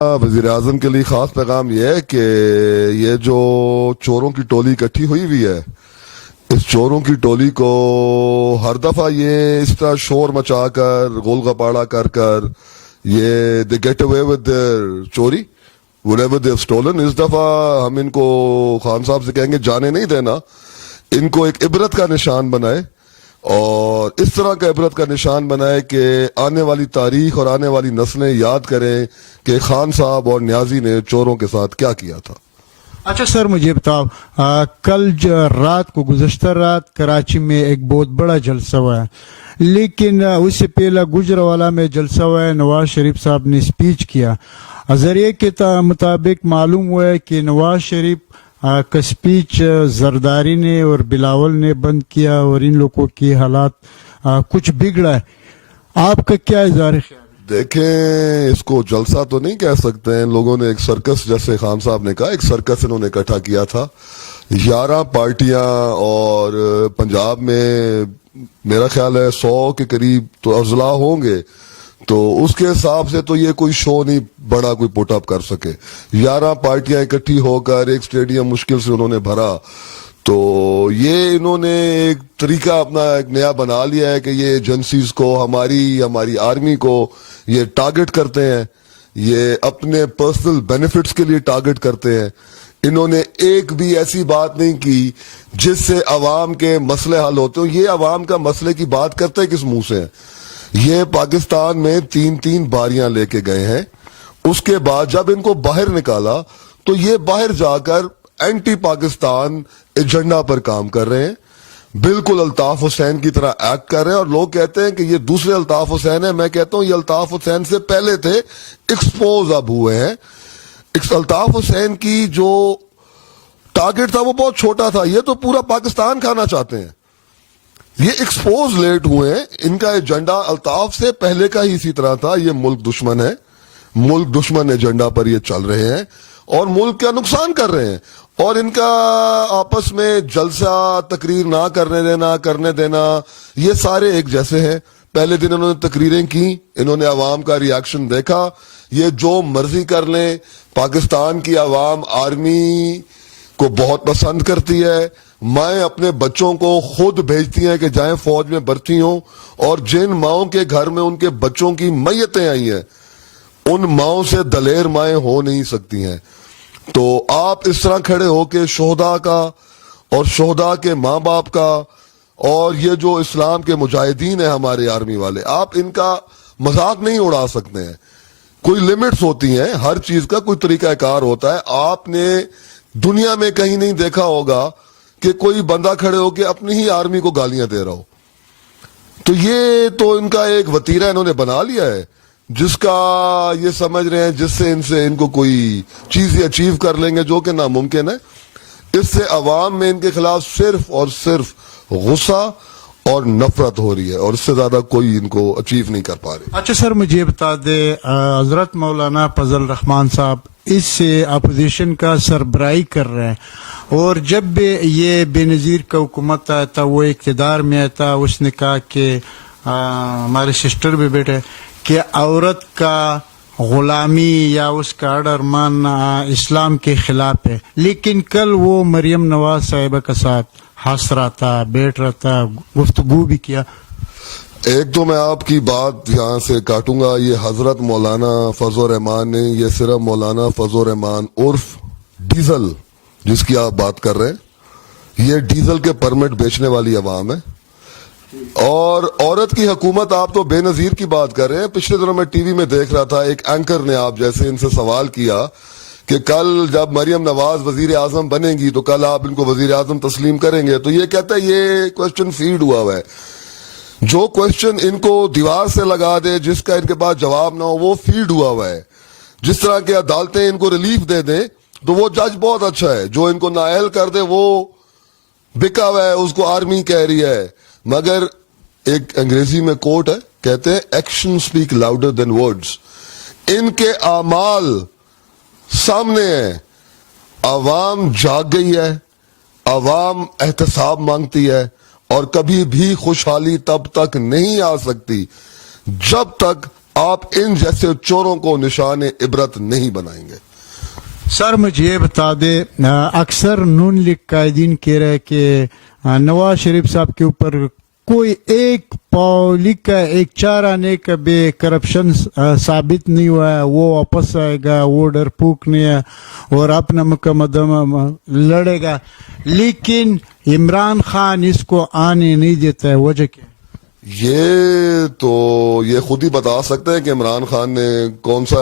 वजीर आजम के लिए खास पैगाम यह है कि ये जो चोरों की टोली इकट्ठी हुई हुई है, इस चोरों की टोली को हर दफा ये इस तरह शोर मचाकर गोल गपाड़ा कर कर ये they get away with their चोरी व्हाटएवर दे हैव स्टोलन। इस दफा हम इनको खान साहब से कहेंगे जाने नहीं देना, इनको एक इबरत का निशान बनाए और इस तरह का इबरत का निशान बनाए कि आने वाली तारीख और आने वाली नस्लें याद करें कि खान साहब और न्याजी ने चोरों के साथ क्या किया था। अच्छा सर, मुझे बताओ, कल रात को गुज़श्ता रात कराची में एक बहुत बड़ा जलसा हुआ है, लेकिन उससे पहले गुजरावाला में जलसा हुआ है, नवाज शरीफ साहब ने स्पीच किया। जरिए के मुताबिक मालूम हुआ है कि नवाज शरीफ का स्पीच जरदारी ने और बिलावल ने बंद किया और इन लोगों की हालात कुछ बिगड़ा है। आपका क्या इज़हार ख्याल? देखें, इसको जलसा तो नहीं कह सकते हैं, लोगों ने एक सर्कस, जैसे खान साहब ने कहा, एक सर्कस इन्होंने इकट्ठा किया था। 11 पार्टियां और पंजाब में मेरा ख्याल है 100 के करीब तो अजला होंगे, तो उसके हिसाब से तो ये कोई शो नहीं बड़ा कोई पुट अप कर सके। 11 पार्टियां इकट्ठी होकर एक स्टेडियम मुश्किल से उन्होंने भरा, तो ये इन्होंने एक तरीका अपना एक नया बना लिया है कि ये एजेंसीज को, हमारी आर्मी को ये टारगेट करते हैं, ये अपने पर्सनल बेनिफिट्स के लिए टारगेट करते हैं। इन्होंने एक भी ऐसी बात नहीं की जिससे अवाम के मसले हल होते हो। ये अवाम का मसले की बात करते हैं किस मुंह से है? ये पाकिस्तान में 3-3 बारियां लेके गए हैं, उसके बाद जब इनको बाहर निकाला तो ये बाहर जाकर एंटी पाकिस्तान एजेंडा पर काम कर रहे हैं, बिल्कुल अल्ताफ हुसैन की तरह एक्ट कर रहे हैं। और लोग कहते हैं कि ये दूसरे अल्ताफ हुसैन है, मैं कहता हूं ये अल्ताफ हुसैन से पहले थे, एक्सपोज अब हुए हैं। अल्ताफ हुसैन की जो टारगेट था वो बहुत छोटा था, ये तो पूरा पाकिस्तान खाना चाहते हैं। ये एक्सपोज लेट हुए हैं, इनका एजेंडा अल्ताफ से पहले का ही इसी तरह था। ये मुल्क दुश्मन है, मुल्क दुश्मन एजेंडा पर ये चल रहे हैं और मुल्क का नुकसान कर रहे हैं। और इनका आपस में जलसा, तकरीर ना करने देना, ये सारे एक जैसे हैं। पहले दिन इन्होंने तकरीरें की, इन्होंने अवाम का रिएक्शन देखा, ये जो मर्जी कर लें। पाकिस्तान की अवाम आर्मी को बहुत पसंद करती है, माएँ अपने बच्चों को खुद भेजती हैं कि जाएं फौज में भर्ती हों, और जिन माओं के घर में उनके बच्चों की मैयतें आई हैं, उन माओं से दलेर माएँ हो नहीं सकती हैं। तो आप इस तरह खड़े होके शोहदा का और शोहदा के माँ बाप का और ये जो इस्लाम के मुजाहिदीन है हमारे आर्मी वाले, आप इनका मजाक नहीं उड़ा सकते हैं। कोई लिमिट्स होती हैं, हर चीज का कोई तरीकाकार होता है। आपने दुनिया में कहीं नहीं देखा होगा कि कोई बंदा खड़े होके अपनी ही आर्मी को गालियां दे रहा हो। तो ये तो इनका एक वतीरा इन्होंने बना लिया है, जिसका ये समझ रहे हैं जिससे इनको कोई चीज अचीव कर लेंगे, जो कि नामुमकिन है। इससे अवाम में इनके खिलाफ सिर्फ और सिर्फ गुस्सा और नफरत हो रही है, और इससे ज्यादा कोई इनको अचीव नहीं कर पा रहे। अच्छा सर, मुझे बता दे, हजरत मौलाना फजल रहमान साहब इससे अपोजिशन का सरबराही कर रहे हैं, और जब भी ये बेनज़ीर का हुकूमत आया था, वो इक़्तिदार में आया था, उसने कहा कि हमारे सिस्टर भी बैठे कि औरत का गुलामी या उसका आर्डर मानना इस्लाम के खिलाफ है। लेकिन कल वो मरियम नवाज साहिबा के साथ हंस रहा था, बैठ रहा था, गुफ्तगू भी किया। एक तो मैं आपकी बात यहाँ से काटूंगा, ये हजरत मौलाना फजल रहमान ने, ये सिर्फ मौलाना फजल रहमान उर्फ डीजल जिसकी आप बात कर रहे हैं, ये डीजल के परमिट बेचने वाली अवाम है। और औरत की हुकूमत, आप तो बेनजीर की बात कर रहे हैं। पिछले दिनों में टीवी में देख रहा था, एक एंकर ने आप जैसे इनसे सवाल किया कि कल जब मरियम नवाज वजीर आजम बनेगी तो कल आप इनको वजीर आजम तस्लीम करेंगे? तो ये कहता है ये क्वेश्चन फीड हुआ है। जो क्वेश्चन इनको दीवार से लगा दे, जिसका इनके पास जवाब ना हो, वो फीड हुआ है। जिस तरह की अदालतें इनको रिलीफ दे दें तो वो जज बहुत अच्छा है, जो इनको नाअहल कर दे वो बिका हुआ है, उसको आर्मी कह रही है। मगर एक अंग्रेजी में कोट है, कहते हैं action speak louder than words. इनके आमाल सामने है, अवाम जाग गई है, अवाम एहतसाब मांगती है, और कभी भी खुशहाली तब तक नहीं आ सकती जब तक آپ ان جیسے چوروں کو نشان عبرت نہیں بنائیں گے. سر مجھے یہ بتا دے اکثر نون لیگ قائدین کہہ رہے کہ نواز شریف صاحب کے اوپر کوئی ایک پالیک کا ایک چارہ نہیں کہ بے کرپشن ثابت نہیں ہوا ہے, وہ واپس آئے گا, وہ ڈرپوک نہیں ہے اور اپنا مقدمہ لڑے گا, لیکن عمران خان اس کو آنے نہیں دیتا ہے, وجہ کیا؟ یہ خود ہی بتا سکتے ہیں کہ عمران خان نے کون سا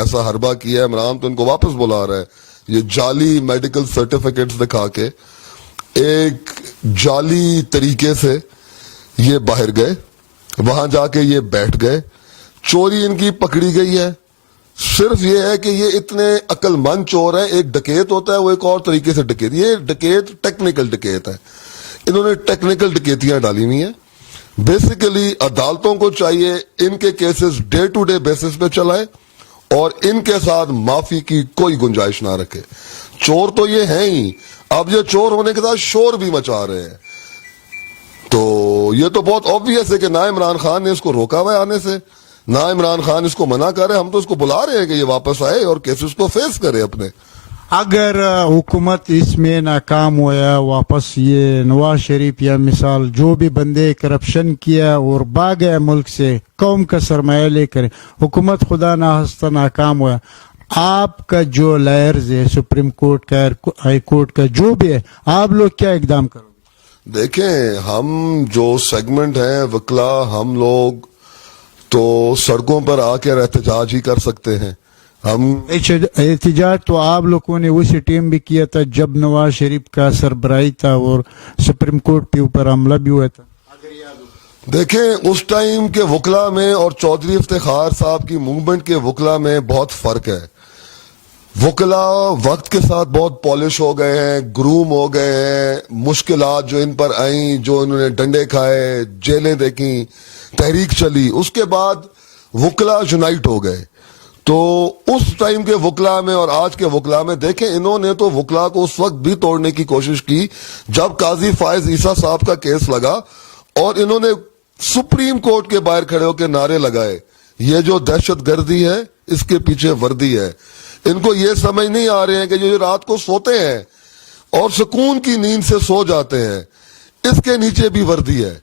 ایسا حربہ کیا ہے. عمران تو ان کو واپس بلا رہا ہے. یہ جعلی میڈیکل سرٹیفکیٹس دکھا کے ایک جعلی طریقے سے یہ باہر گئے, وہاں جا کے یہ بیٹھ گئے, چوری ان کی پکڑی گئی ہے. صرف یہ ہے کہ یہ اتنے عقل مند چور ہیں. ایک ڈکیت ہوتا ہے وہ ایک اور طریقے سے ڈکیت, یہ ڈکیت ٹیکنیکل ڈکیت ہے. انہوں نے ٹیکنیکل ڈکیتیاں ڈالی ہوئی ہیں. بیسیکلی عدالتوں کو چاہیے ان کے cases day to day basis پہ چلائے اور ان کے ساتھ معافی کی کوئی گنجائش نہ رکھے. چور تو یہ ہیں ہی, اب یہ چور ہونے کے ساتھ شور بھی مچا رہے ہیں. تو یہ تو بہت obvious ہے کہ نہ عمران خان نے اس کو روکا ہوا ہے آنے سے, نہ عمران خان اس کو منع کر رہے ہیں. ہم تو اس کو بلا رہے ہیں کہ یہ واپس آئے اور کیسز کو فیس کرے اپنے. اگر حکومت اس میں ناکام ہوا واپس یہ نواز شریف یا مثال جو بھی بندے کرپشن کیا اور بھاگ گئے ملک سے قوم کا سرمایہ لے کر, حکومت خدا نخواستہ ناکام ہوا, آپ کا جو لائرز ہے سپریم کورٹ کا ہائی کورٹ کا جو بھی ہے, آپ لوگ کیا اقدام کرو گے؟ دیکھیں, ہم جو سیگمنٹ ہیں وکلا, ہم لوگ تو سڑکوں پر آ کے احتجاج ہی کر سکتے ہیں. ہم احتجاج تو آپ لوگوں نے اسی ٹائم بھی کیا تھا جب نواز شریف کا سربراہی تھا اور سپریم کورٹ کے اوپر حملہ بھی ہوا تھا. دیکھیں, اس ٹائم کے وکلا میں اور چودھری افتخار صاحب کی موومنٹ کے وکلا میں بہت فرق ہے. وکلا وقت کے ساتھ بہت پالش ہو گئے ہیں, گروم ہو گئے ہیں. مشکلات جو ان پر آئیں, جو انہوں نے ڈنڈے کھائے, جیلیں دیکھیں, تحریک چلی, اس کے بعد وکلا یونائٹ ہو گئے. تو اس ٹائم کے وکلا میں اور آج کے وکلا میں دیکھیں, انہوں نے تو وکلا کو اس وقت بھی توڑنے کی کوشش کی جب قاضی فائز عیسیٰ صاحب کا کیس لگا اور انہوں نے سپریم کورٹ کے باہر کھڑے ہو کے نعرے لگائے, یہ جو دہشت گردی ہے اس کے پیچھے وردی ہے. ان کو یہ سمجھ نہیں آ رہے ہیں کہ جو رات کو سوتے ہیں اور سکون کی نیند سے سو جاتے ہیں, اس کے نیچے بھی وردی ہے.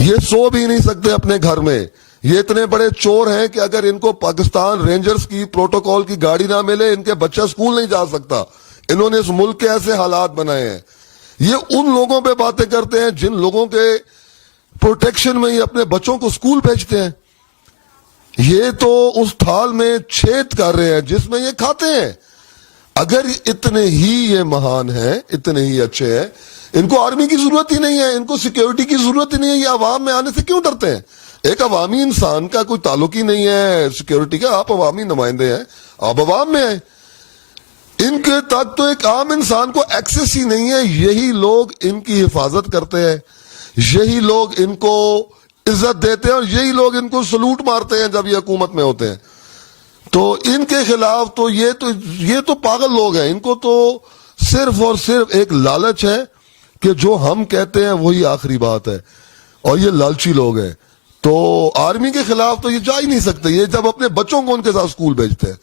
یہ سو بھی نہیں سکتے اپنے گھر میں. یہ اتنے بڑے چور ہیں کہ اگر ان کو پاکستان رینجرز کی پروٹوکول کی گاڑی نہ ملے, ان کے بچہ سکول نہیں جا سکتا. انہوں نے اس ملک کے ایسے حالات بنائے ہیں. یہ ان لوگوں پہ باتیں کرتے ہیں جن لوگوں کے پروٹیکشن میں یہ اپنے بچوں کو سکول بھیجتے ہیں. یہ تو اس تھال میں چھید کر رہے ہیں جس میں یہ کھاتے ہیں. اگر اتنے ہی یہ مہان ہیں, اتنے ہی اچھے ہیں, ان کو آرمی کی ضرورت ہی نہیں ہے, ان کو سیکیورٹی کی ضرورت ہی نہیں ہے. یہ عوام میں آنے سے کیوں ڈرتے ہیں؟ ایک عوامی انسان کا کوئی تعلق ہی نہیں ہے سیکیورٹی کا. آپ عوامی نمائندے ہیں, آپ عوام میں ہیں. ان کے تک تو ایک عام انسان کو ایکسس ہی نہیں ہے. یہی لوگ ان کی حفاظت کرتے ہیں, یہی لوگ ان کو عزت دیتے ہیں اور یہی لوگ ان کو سلوٹ مارتے ہیں جب یہ حکومت میں ہوتے ہیں. تو ان کے خلاف تو یہ تو پاگل لوگ ہیں. ان کو تو صرف اور صرف ایک لالچ ہے کہ جو ہم کہتے ہیں وہی آخری بات ہے, اور یہ لالچی لوگ ہیں. تو آرمی کے خلاف تو یہ جا ہی نہیں سکتے, یہ جب اپنے بچوں کو ان کے ساتھ سکول بھیجتے ہیں.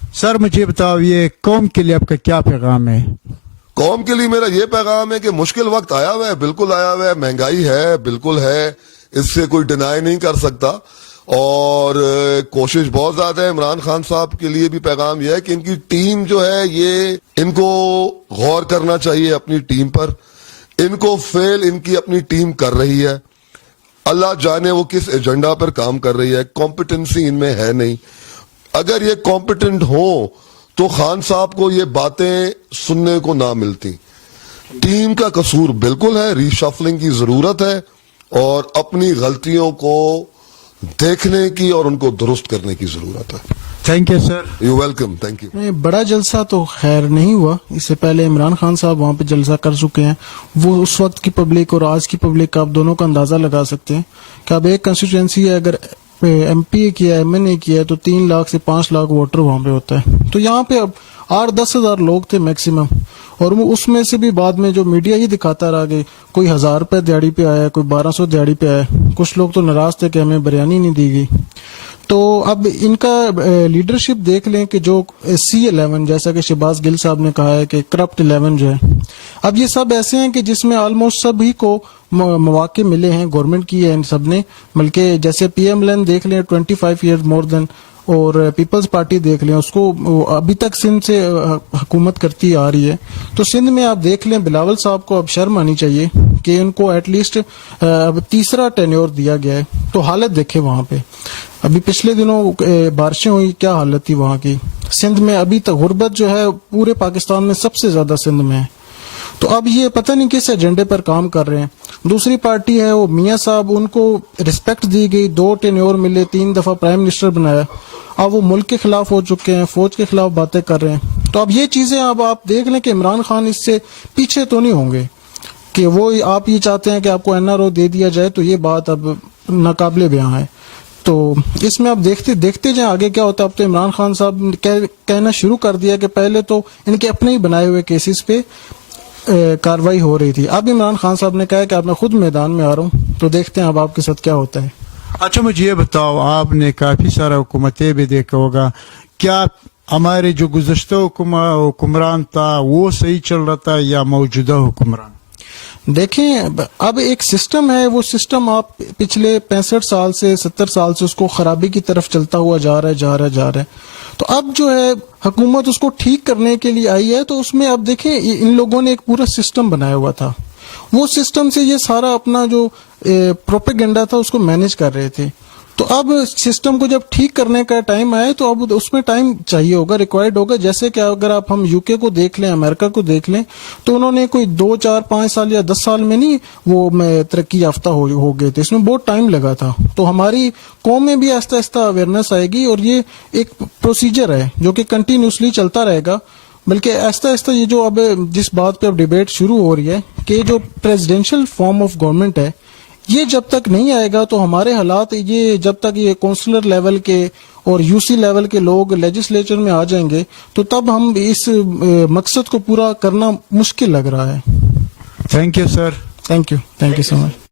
سر مجھے بتاؤ, یہ قوم کے لیے آپ کا کیا پیغام ہے؟ قوم کے لیے میرا یہ پیغام ہے کہ مشکل وقت آیا ہوا ہے, بالکل آیا ہوا ہے. مہنگائی ہے, بالکل ہے, اس سے کوئی ڈینائی نہیں کر سکتا, اور کوشش بہت زیادہ ہے. عمران خان صاحب کے لیے بھی پیغام یہ ہے کہ ان کی ٹیم جو ہے یہ ان کو غور کرنا چاہیے اپنی ٹیم پر. ان کو فیل ان کی اپنی ٹیم کر رہی ہے. اللہ جانے وہ کس ایجنڈا پر کام کر رہی ہے. کمپٹنسی ان میں ہے نہیں. اگر یہ کمپٹنٹ ہو تو خان صاحب کو یہ باتیں سننے کو نہ ملتی. ٹیم کا قصور بالکل ہے, ری شفلنگ کی ضرورت ہے, اور اپنی غلطیوں کو دیکھنے کی اور ان کو درست کرنے کی ضرورت ہے. Thank you sir. You welcome, thank you. بڑا جلسہ تو خیر نہیں ہوا. اس سے پہلے عمران خان صاحب وہاں پہ جلسہ کر چکے ہیں. وہ اس وقت کی پبلک اور آج کی پبلک کا آپ دونوں کا اندازہ لگا سکتے ہیں کہ اب ایک کنسٹیٹوئنسی ہے, اگر एम पी किया है, MNA किया है, तो 3 लाख से 5 लाख वोटर वहां पे होता है। तो यहाँ पे अब 8-10 हजार लोग थे मैक्सिमम, और वो उसमें से भी बाद में जो मीडिया ही दिखाता रहा कि कोई 1000 रुपये दिहाड़ी पे आया, कोई 1200 दिहाड़ी पे आया। कुछ लोग तो नाराज थे कि हमें बिरयानी नहीं दी गई। तो अब इनका लीडरशिप देख लें कि जो C11, जैसा कि शहबाज गिल साहब ने कहा है कि करप्ट 11 जो है, अब ये सब ऐसे हैं कि जिसमें ऑलमोस्ट सभी को मौके मिले हैं, गवर्नमेंट की है इन सब ने। बल्कि जैसे PMLN देख लें 25 ईयर मोर देन, और पीपल्स पार्टी देख लें, उसको अभी तक सिंध से हुकूमत करती आ रही है। तो सिंध में आप देख लें बिलावल साहब को अब शर्म आनी चाहिए कि इनको एटलीस्ट अब तीसरा टेन्योर दिया गया है। तो हालत देखे वहां पे, अभी पिछले दिनों बारिशें हुई, क्या हालत थी वहां की। सिंध में अभी तक गुर्बत जो है पूरे पाकिस्तान में सबसे ज्यादा सिंध में है। तो अब ये पता नहीं किस एजेंडे पर काम कर रहे हैं। दूसरी पार्टी है वो मियां साहब, उनको रिस्पेक्ट दी गई, 2 टेन्योर मिले, 3 दफा प्राइम मिनिस्टर बनाया। अब वो मुल्क के खिलाफ हो चुके हैं, फौज के खिलाफ बातें कर रहे हैं। तो अब ये चीजें अब आप देख लें कि इमरान खान इससे पीछे तो नहीं होंगे कि वो आप ये चाहते हैं कि आपको NRO दे दिया जाए, तो ये बात अब नाकाबिले बयां है। तो इसमें अब देखते जाए आगे क्या होता है। अब तो इमरान खान साहब ने कहना शुरू कर दिया कि पहले तो इनके अपने ही बनाए हुए केसेस पे कार्रवाई हो रही थी। अब इमरान खान साहब ने कहा कि अब मैं खुद मैदान में आ रहा हूँ, तो देखते हैं अब आपके साथ क्या होता है। अच्छा, मुझे ये बताओ, आपने काफी सारा हुकूमतें भी देखा होगा, क्या हमारे जो गुज़श्ता हुक्मरान था वो सही चल रहा था या मौजूदा हुक्मरान? देखें, अब एक सिस्टम है, वो सिस्टम आप पिछले 65 साल से 70 साल से उसको खराबी की तरफ चलता हुआ जा रहा है। तो अब जो है हुकूमत उसको ठीक करने के लिए आई है। तो उसमें अब देखें, इन लोगों ने एक पूरा सिस्टम बनाया हुआ था, वो सिस्टम से ये सारा अपना जो प्रोपेगेंडा था उसको मैनेज कर रहे थे। तो अब सिस्टम को जब ठीक करने का टाइम आए तो अब उसमें टाइम चाहिए होगा, रिक्वायर्ड होगा। जैसे कि अगर आप हम UK को देख लें, अमेरिका को देख लें, तो उन्होंने कोई 2, 4, 5 साल या 10 साल में नहीं वो तरक्की याफ्ता हो गए थे, इसमें बहुत टाइम लगा था। तो हमारी कौम में भी आहिस्ता आहिस्ता अवेयरनेस आएगी, और ये एक प्रोसीजर है जो कि कंटिन्यूसली चलता रहेगा। बल्कि आहिस्ता आहिस्ता ये जो अब जिस बात पे अब डिबेट शुरू हो रही है कि जो प्रेसिडेंशियल फॉर्म ऑफ गवर्नमेंट है, ये जब तक नहीं आएगा तो हमारे हालात, ये जब तक ये काउंसलर लेवल के और UC लेवल के लोग लेजिस्लेचर में आ जाएंगे, तो तब हम इस मकसद को पूरा करना मुश्किल लग रहा है। Thank you sir. Thank you so much.